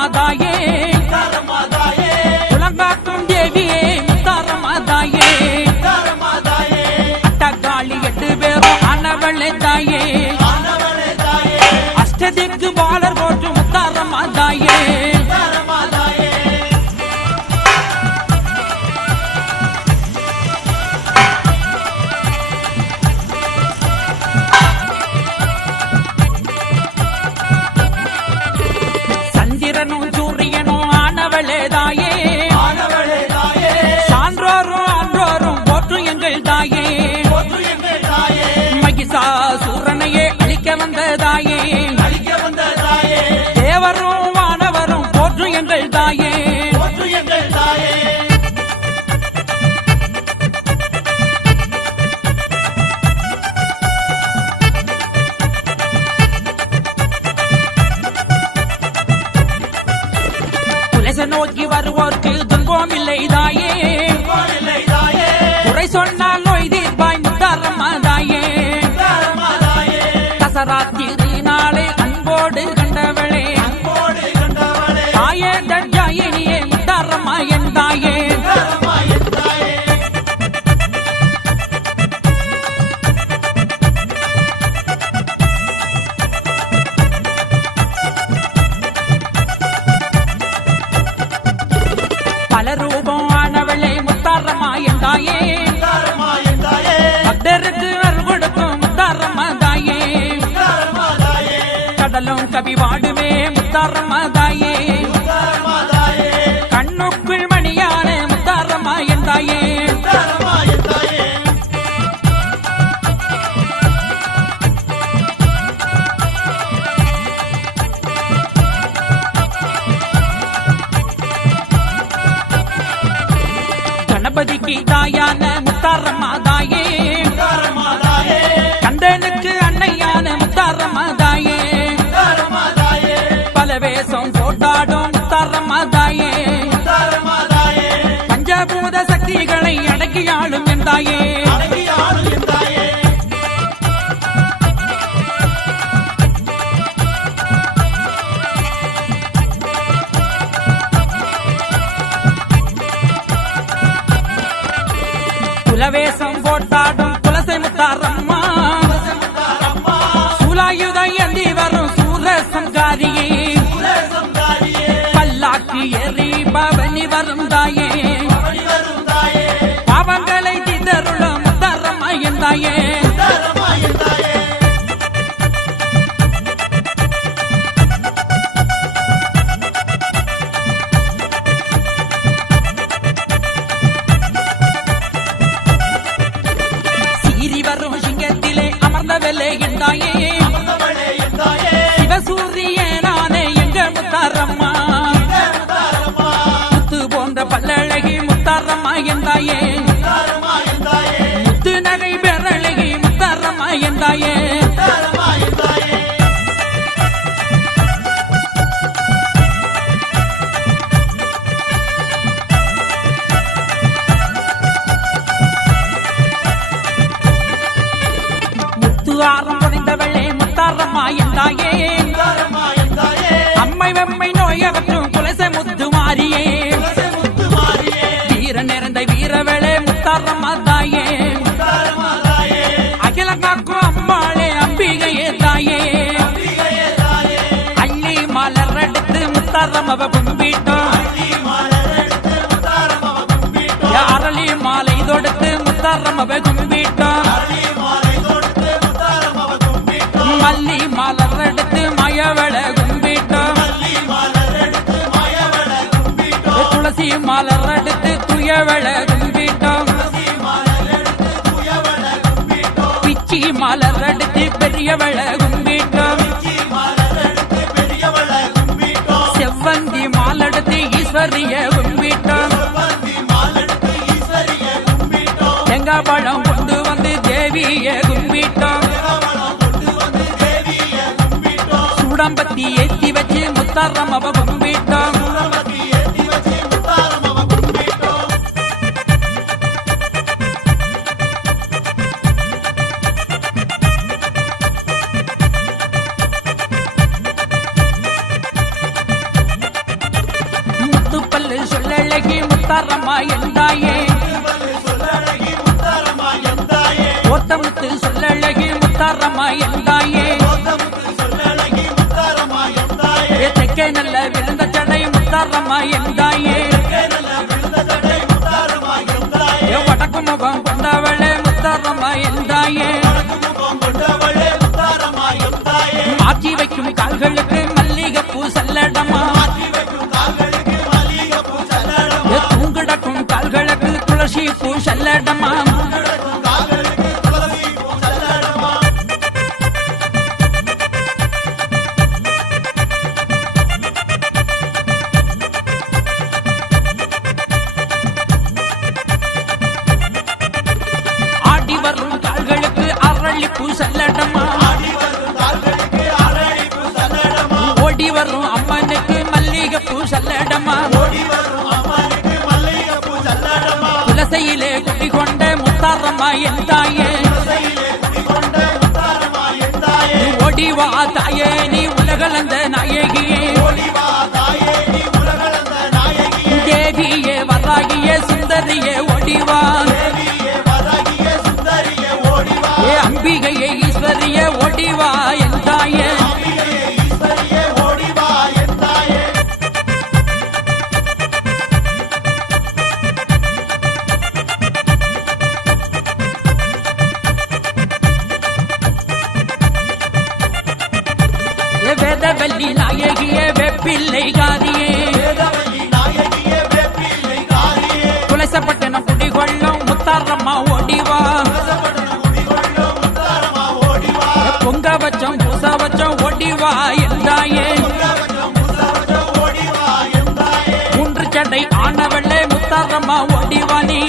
முத்தாரமாதாயே உலகாக்கும் தேவியே முத்தாரமாதாயே அட்டகாளி 8 பேரும் ஆனவளே தாயே அஷ்டதிக்கு பாலர் போற்று முத்தாரமாதாயே மகிஷாசூரனையே அழிக்க வந்ததாயே தேவரும் வானவரும் போற்று எங்கள் தாயே குலச நோக்கி வருவோர்க்கு துன்பம் இல்லை தாயே குறை சொன்னால் நோய் தீர்ப்பாய் முத்தாரமாதாயே தசராத்திரி நாளே அன்போடு கண்டவளே தாயே தட்சாயினியே முத்தாரமாயன் தாயே பல ரூபம் ஆனவளே முத்தாரமாயன் தாயே பக்தருக்கு அருள் கொடுக்கும் முத்தாரமாதாயே கடலும் கவிவாடுமே முத்தாரமாதாயே கண்ணுக்குள் மணியான முத்தாரமாயன் தாயே கணபதிக்கு தாயான முத்தாரமாதாயே கந்தனுக்கு அன்னையான முத்தாரமாதாயே பல வேஷம் போட்டாடும் முத்தாரமாதாயே பஞ்சபூத சக்திகளை அடக்கியாளும் என் தாயே குலவேசம் போட்டாடும் குலசை முத்தாரம்மா சூலாயுத ஏந்தி வரும் சூரசங்காரியே பல்லாக்கு ஏறி பவனி வரும் தாயே பாவங்களை தீர்த்தருளும் முத்தாரமாயன் தாயே சிவசூரியனானே எங்க முத்தாரம்மா முத்து போன்ற பல்லழகி முத்தாரமாயன் தாயே முத்து நகை பெறழகி முத்தாரமாயன் தாயே முத்து ஆரம் புனைந்தவளே முத்தாரமாயன் தாயே அம்மை வெம்மை நோயகற்றும் குலசை முத்து மாறியே வீர நிறைந்த வீரவேளே முத்தாரமாதாயே அகில காக்கும் அம்மாளே அம்பிகையே தாயே அள்ளி மலர் எடுத்து முத்தாரமவ கும்பிட்டோம் அரளி மாலை தொடுத்து முத்தாரமவ கும்பிட்டோம் மல்லி மலர் எடுத்து மயவள கும்பிட்டோம் துளசி மலர் எடுத்து துயவள கும்பிட்டோம் பிச்சி மலர் எடுத்து பெரியவள கும்பிட்டோம் செவ்வந்தி மாலெடுத்து ஈஸ்வரிய கும்பிட்டோம் தேங்காய் பழம் கொண்டு வந்து தேவிய கும்பிட்டோம் சூடம்பத்தி ஏத்தி வச்சு முத்தாரமவ கும்பிட்டோம் சொல்லழகி முத்தாரம்மா எந்தாயே ஓத்தமுத்து சொல்லழகி முத்தாரம்மா எந்தாயே தெக்கே நல்ல விழுந்த சடை முத்தாரம்மா எந்தாயே வடக்கு முகம் கொண்டவளே முத்தாரம்மா எந்தாயே மாற்றி வைக்கும் கால்களுக்கு மல்லிகைப்பூ சல்லடமா தூங்கிடக்கும் கால்களுக்கு துளசி பூ சல்லடமா ஆடி வரும் கால்களுக்கு அரளிப்பூ சல்லடமா ஓடி வரும் அம்மனுக்கு மல்லிகைப்பூ சல்லடமா துளசையிலே குடி கொண்ட முத்தாரம்மா என் தாயே ஓடிவா தாயே நீ உலகளந்த நாயகியே தேவியே வராகியே சுந்தரியே ஓடிவா ஏ அம்பிகையே ஈஸ்வரியே ஓடிவா என் தாயே வேதவல்லி நாயகியே வெப்பிள்ளை காரியே துளசப்பட்டணம் குடிகொள்ளும் முத்தாரம்மா ஓடிவா பொங்க வச்சோம் பூச வச்சோம் ஓடிவா எந்தாயே மூன்று சடை ஆனவளே முத்தாரம்மா ஓடிவா நீ